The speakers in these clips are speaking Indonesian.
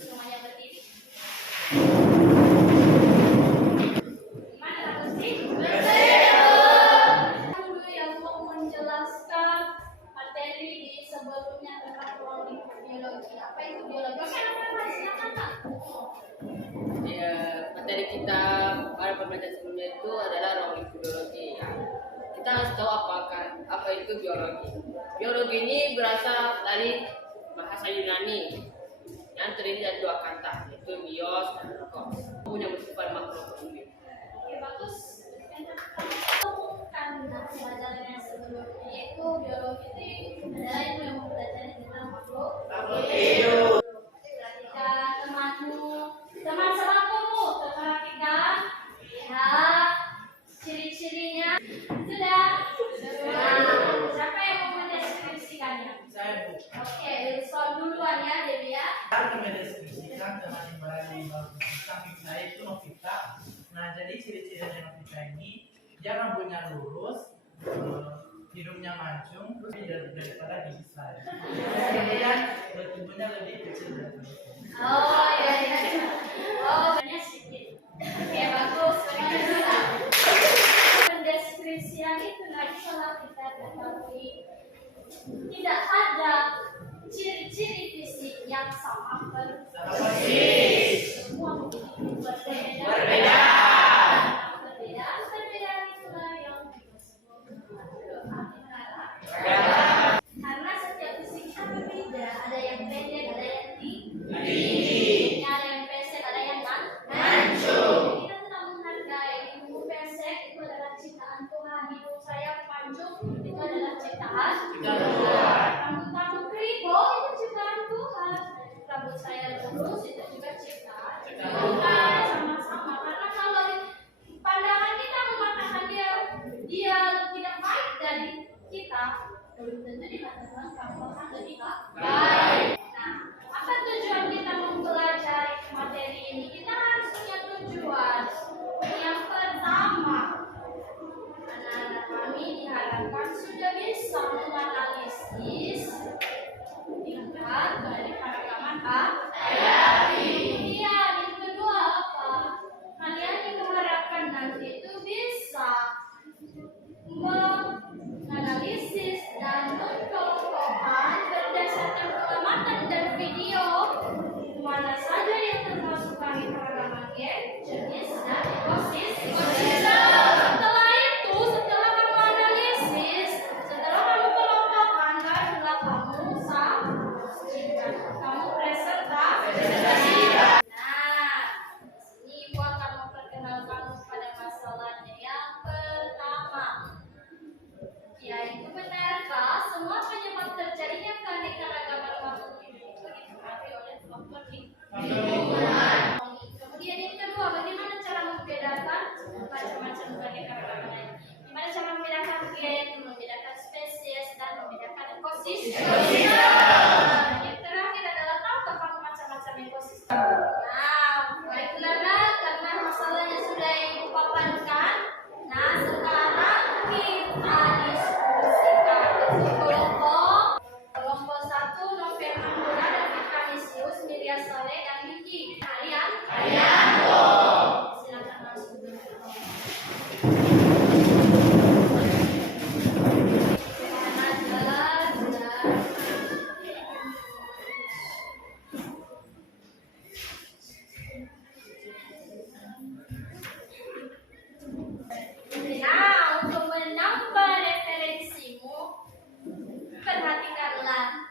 semuanya berdiri. Gimana sih? Dulu yang mau menjelaskan materi di sebelumnya tentang ruang lingkup biologi. Apa itu biologi? Oke, apa silakan Kak. Ya, materi kita pada pembelajaran sebelumnya itu adalah ruang lingkup biologi. Ya. Kita harus tahu apa itu biologi. Biologi ini berasal dari bahasa Yunani yang terdiri dari dua kata, yaitu bios dan logos. Punya bersifat makhluk hidup. Oke, bagus. Kan pelajaran yang sebelumnya yaitu biologi itu adalah ilmu yang mempelajari tentang makhluk hidup. Perhatikan teman selakumu, perhatikan, lihat ciri-cirinya. Sudah? Siapa yang mau mendeskripsikannya? Saya Bu. Oke, soal duluan ya, Dewi ya. Saya mendeskripsikan teman yang berada di samping saya itu Novita. Nah, jadi ciri-cirinya Novita ini dia rambutnya lurus, hidungnya mancung, terus daripada gigi saya. Kemudian tubuhnya lebih kecil dari saya. Oh iya. Oh, banyak sedikit. Oke, bagus. Pendeskripsian itu nanti kalau kita ketahui tidak ada ciri-ciri fisik yang sama persis. Semua berbeda. Perbedaan itulah yang disebut karena setiap fisik kita berbeda. Ada yang pendek, ada yang tinggi, ada yang pesek, ada yang mancung. Kita tetap menghargai ilmu pesek itu adalah ciptaan Tuhan. Hidup saya mancung itu adalah ciptaan Tuhan. Rambut kamu keribo itu ciptaan Tuhan. Rambut saya lurus itu juga ciptaan Tuhan. Sama-sama. Karena kalau pandangan kita mengatakan dia tidak baik dari kita, belum tentu di mata Tuhan kamu akan lebih baik. Nah, apa tujuan kita mempelajari materi ini? Kita harus punya tujuan. Yang pertama, anak-anak kami diharapkan sudah bisa menganalisis tingkat dari keragaman hayati. Iya, yang kedua apa? Kalian diharapkan nanti itu bisa menganalisis dan mencontohkan berdasarkan pengamatan dan video mana saja yang termasuk keragaman jenis dan ekosistem. Setelah kamu analisis, setelah kamu kelompokkan, barulah kamu kamu presentasikan. Nah, ini Ibu akan memperkenalkan pada masalahnya yang pertama. Yaitu benarkah semua penyebab terjadinya keanekaragaman makhluk hidup itu dipengaruhi oleh faktor lingkungan? Kemudian yang kedua, bagaimana cara membedakan macam-macam keanekaragaman? Gimana cara membedakan gen, membedakan spesies, dan membedakan ekosistem? Yang terakhir adalah tahukah kamu macam-macam ekosistem? Nah, baiklah karena masalahnya sudah Ibu paparkan. Nah, sekarang kita diskusikan kelompok 1 Novel Mandura dan Vikanisius, Milia Saleh dan Yuki. Kalian? Silakan masuk dulu. Nah, untuk menambah referensimu, perhatikanlah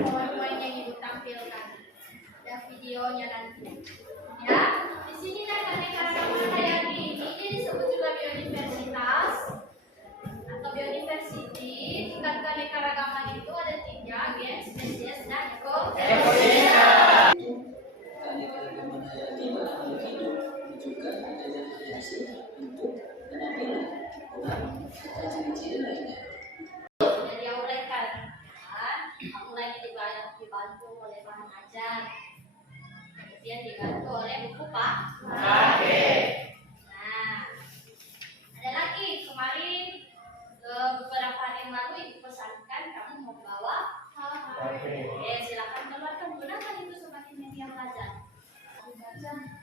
poin-poin yang Ibu tampilkan. Ada videonya nanti. Ya, di sini keanekaragaman hayati ini disebut juga biodiversitas atau biodiversity. Tingkat keanekaragaman itu ada 3, gen, spesies, dan ekosistem. Keanekaragaman hayati pada makhluk hidup juga adanya variasi bentuk, penampilan, warna, serta ciri-ciri lainnya. Jadi uraikan, mulai dibantu oleh bahan ajar, kemudian dibantu oleh buku paket. Nah, ada lagi kemarin beberapa hari yang lalu Ibu pesankan kamu membawa HP. Silakan keluarkan, gunakan belajar.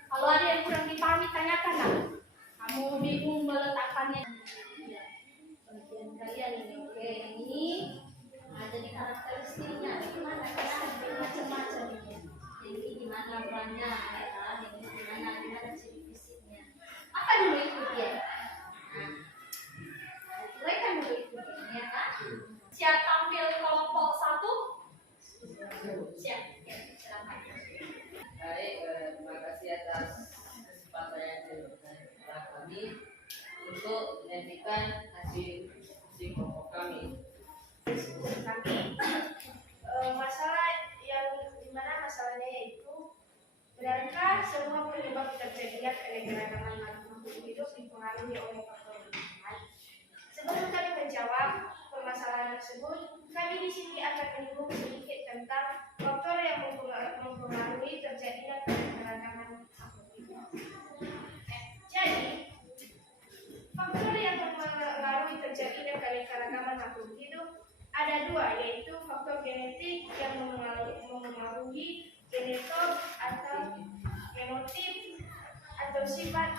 Kalau ada yang kurang dipahami, tanyakan lah. Kamu bingung meletakkannya. Ya, bagian kalian ini. Oke, ini jadi karakteristiknya. Gimana? Karena ada macam-macam ini. Jadi gimana perannya? Jadi gimana ciri fisiknya? Apa dulu ikutnya? Nah, mereka dulu ikutnya, kan? Siap tampil kelompok 1? Siap. Ya, silakan. Baik, terima kasih atas kesempatan yang diberikan kepada kami untuk menyampaikan hasil diskusi kelompok kami. Kami masalah yang dimana masalahnya yaitu benarkah semua penyebab terjadinya keanekaragaman makhluk hidup dipengaruhi oleh faktor lingkungan? Sebelum kami menjawab permasalahan tersebut, kami di sini akan menyinggung sedikit tentang faktor yang mempengaruhi terjadinya keanekaragaman makhluk hidup. Jadi, faktor yang mempengaruhi terjadinya keanekaragaman makhluk hidup ada dua, yaitu faktor genetik yang memengaruhi genotip atau sifat,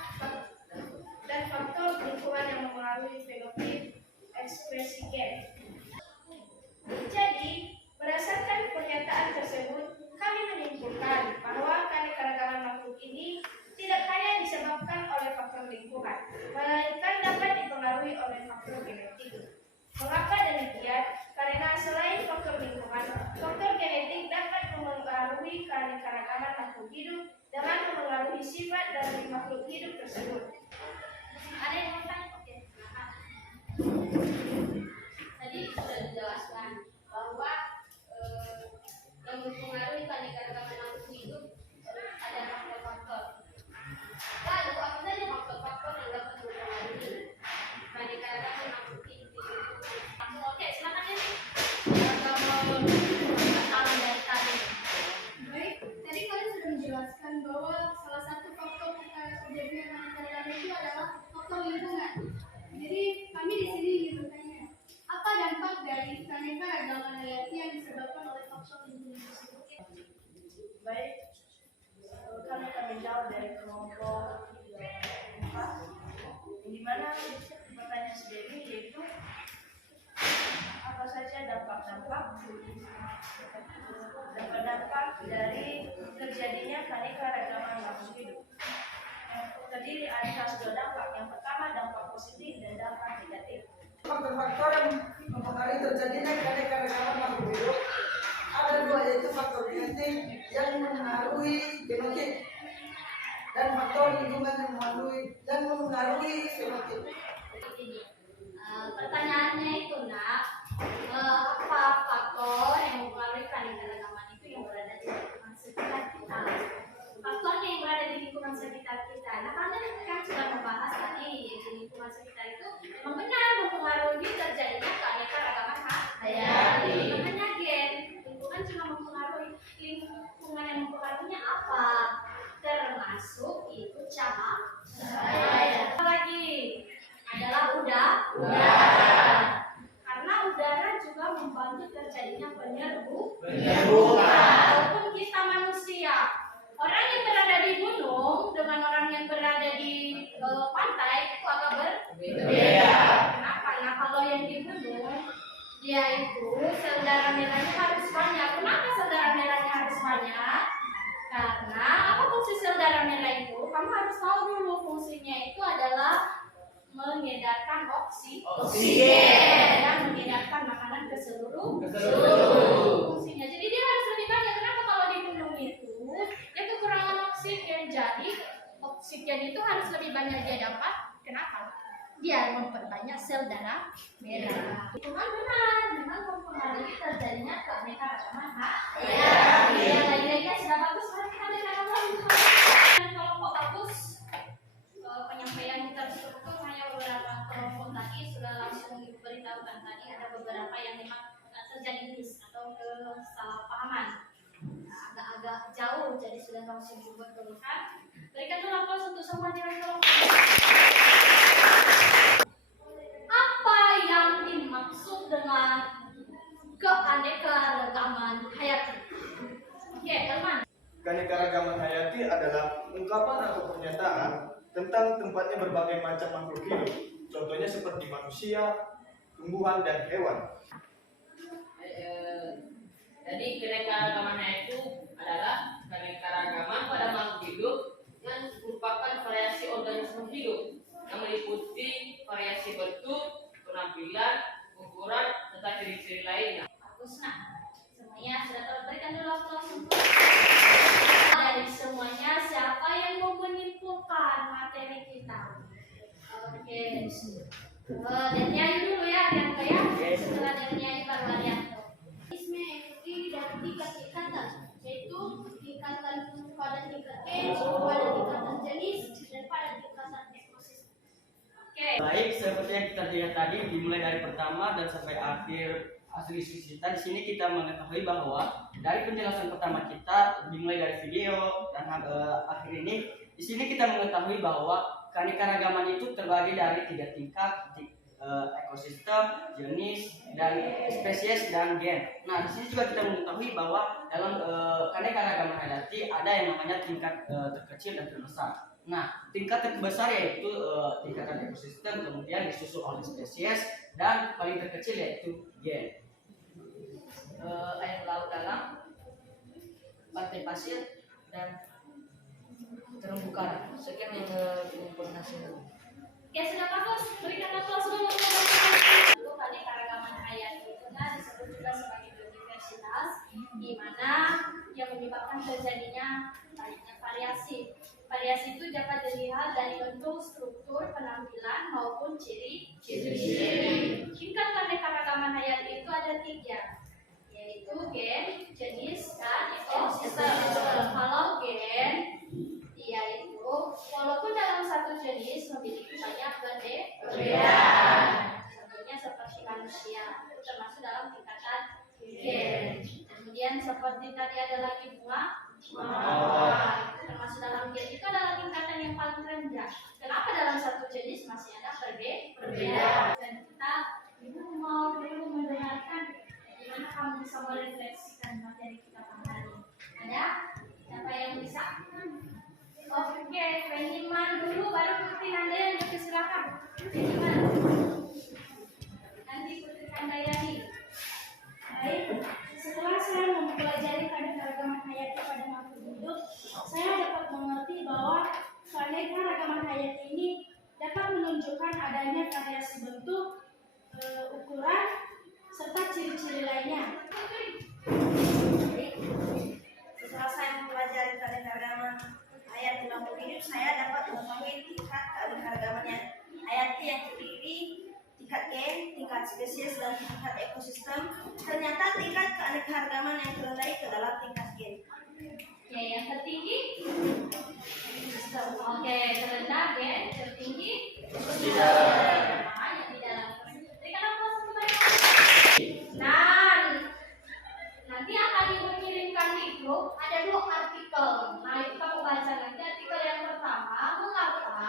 dan faktor lingkungan yang memengaruhi fenotip ekspresi gen. Jadi, berdasarkan pernyataan tersebut, kami menyimpulkan bahwa keanekaragaman makhluk ini tidak hanya disebabkan oleh faktor lingkungan, melainkan dapat dipengaruhi oleh faktor genetik. Mengapa demikian? Karena selain faktor lingkungan, faktor genetik dapat mempengaruhi keanekaragaman makhluk hidup dengan mempengaruhi sifat dari makhluk hidup tersebut. Ada yang mau tanya? Oke, silakan. Tadi sudah dijelaskan bahwa yang mempengaruhi keanekaragaman makhluk hidup ada faktor-faktor. Lalu apa saja faktor-faktor yang dapat mempengaruhi keanekaragaman makhluk hidup? Oke, silakan ya. Masalah dari tadi. Baik, tadi kalian sudah menjelaskan bahwa salah satu faktor terjadinya keanekaragaman itu adalah faktor lingkungan. Jadi kami di sini ingin bertanya, apa dampak dari keanekaragaman hayati yang disebabkan oleh faktor lingkungan tersebut? Baik, kami akan menjawab dari kelompok 4, di mana pertanyaan sendiri yaitu apa saja dampak-dampak dari terjadinya keanekaragaman makhluk hidup. Yang terdiri atas dua dampak. Yang pertama dampak positif dan dampak negatif. Faktor-faktor yang mempengaruhi terjadinya keanekaragaman makhluk hidup ada dua, yaitu faktor genetik yang mengaruhi genotip dan faktor lingkungan yang mempengaruhi fenotip. Ini pertanyaannya itu nak, apa faktor yang mempengaruhi keanekaragaman itu yang berada di lingkungan sekitar kita? Faktornya yang berada di lingkungan sekitar kita. Nah, kalian kan sudah membahas tadi, yaitu lingkungan sekitar itu memang benar mempengaruhi terjadinya keanekaragaman hayati. Makanya gen, lingkungan juga mempengaruhi. Lingkungan yang mempengaruhinya apa? Termasuk itu cahaya. Apa lagi? Adalah udara. Karena udara juga membantu terjadinya penyerbukan. Walaupun kita manusia, orang yang berada di gunung dengan orang yang berada di pantai itu agak berbeda. Kenapa? Nah, kalau yang di gunung dia itu sel darah merahnya harus banyak. Kenapa sel darah merahnya harus banyak? Karena apa fungsi sel darah merah itu? Kamu harus tahu dulu fungsinya itu adalah mengedarkan oksigen dan mengedarkan makanan ke seluruh fungsinya. Jadi dia harus lebih banyak. Kenapa? Kalau di gunung itu dia kekurangan oksigen, jadi oksigen itu harus lebih banyak dia dapat. Kenapa? Dia memperbanyak sel darah merah. Cuman benar, memang mempengaruhi terjadinya keanekaragaman hayati. Ya, lainnya sudah bagus. Mari kita berikan dan kelompok bagus. Penyampaian terstruktur hanya beberapa kelompok tadi sudah langsung diberitahukan tadi ada beberapa yang memang terjadi miss atau kesalahpahaman. Agak-agak jauh jadi sudah langsung diberitahukan. Berikan dulu aplaus untuk semua nilai kelompok. Apa yang dimaksud dengan keanekaragaman hayati? Oke, teman. keanekaragaman hayati adalah ungkapan atau pernyataan tentang tempatnya berbagai macam makhluk hidup. Contohnya seperti manusia, tumbuhan, dan hewan. Jadi keanekaragaman itu adalah keanekaragaman pada makhluk hidup yang merupakan variasi organisme hidup yang meliputi variasi bentuk, penampilan, ukuran, serta ciri-ciri lainnya. Bagus, nah. Semuanya sudah terberikan dulu waktu sempurna. Dari semuanya, siapa yang mau menyimpulkan materi kita? Oke. Dan nyanyi dulu ya, Arianto ya. Setelah dari nyanyi baru Arianto. Isme ikuti dari 3 tingkatan, yaitu tingkatan pada tingkat gen, pada tingkatan jenis, dan pada tingkatan ekosistem. Oke. Baik, seperti yang kita lihat tadi, dimulai dari pertama dan sampai akhir hasil diskusi kita. Di sini kita mengetahui bahwa dari penjelasan pertama kita dimulai dari video dan akhir ini, di sini kita mengetahui bahwa keanekaragaman itu terbagi dari 3 tingkat, ekosistem, jenis, dan spesies dan gen. Nah, di sini juga kita mengetahui bahwa dalam keanekaragaman hayati ada yang namanya tingkat terkecil dan terbesar. Nah, tingkat terbesar yaitu tingkatan ekosistem, kemudian disusul oleh spesies, dan paling terkecil yaitu gen. Air laut dalam, pantai pasir, dan terumbu karang. Sekian yang informasi. Oke, sudah bagus. Berikan aplaus dulu. Dulu keanekaragaman hayati itu kan disebut juga sebagai biodiversitas, di mana yang menyebabkan terjadinya banyaknya variasi. Variasi itu dapat dilihat dari bentuk, struktur, penampilan maupun ciri-ciri. Tingkat keanekaragaman hayati itu ada 3, yaitu gen, jenis, dan ekosistem. Kalau gen, yaitu walaupun dalam satu jenis memiliki banyak perbedaan. Contohnya seperti manusia, itu termasuk dalam tingkatan gen. Kemudian seperti tadi ada lagi bunga, termasuk dalam gen. Itu adalah tingkatan yang paling rendah. Kenapa dalam satu jenis masih ada perbedaan? Dan kita mau dulu mendengarkan gimana kamu bisa merefleksikan materi kita pada hari ini. Ada? Siapa yang bisa? Oke, Penyiman dulu, baru Putri Handayani. Oke, silakan. Penyiman. Nanti Putri Handayani. Baik, setelah saya mempelajari keanekaragaman hayati pada makhluk hidup, saya dapat mengerti bahwa keanekaragaman hayati ini dapat menunjukkan adanya variasi bentuk, ukuran, serta ciri-ciri lainnya. Setelah saya mempelajari keanekaragaman hayati makhluk hidup, saya dapat mengetahui tingkat keanekaragaman hayati yang terdiri tingkat gen, tingkat spesies, dan tingkat ekosistem. Ternyata tingkat keanekaragaman yang terendah itu adalah tingkat gen. Oke, yang tertinggi? Oke, terendah gen, tertinggi? Yang di dalam. Berikan aplaus untuk mereka. Nah, nanti akan dikirimkan di grup, ada 2 artikel. Nah, itu kamu baca nanti. Artikel yang pertama, mengapa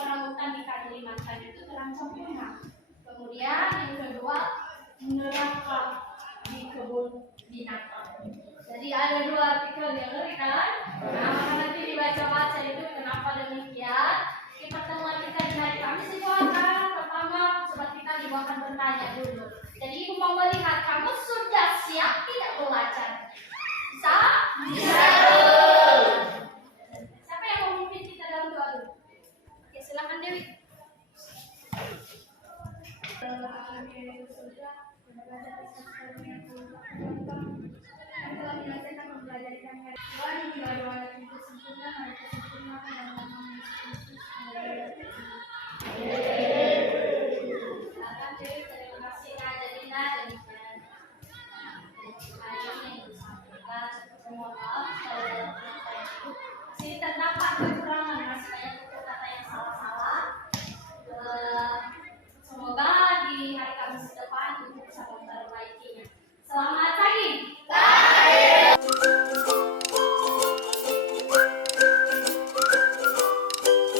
orangutan di Kalimantan itu terancam punah. Kemudian yang kedua, neraka di kebun binatang. Jadi ada 2 artikel yang ngeri kan? Nah, nanti dibaca-baca itu kenapa demikian. Di pertemuan kita di hari Kamis itu akan pertama sobat kita ibu akan bertanya dulu. Jadi ibu mau melihat kamu sudah siap tidak belajar? Bisa? Bisa. Siapa yang mau memimpin kita dalam doa dulu? Oke, silakan Dewi. Silakan Dewi, terima kasih Kak Dina dan hari ini yang disampaikan. Mohon maaf kalau dalam penyampaian itu masih terdapat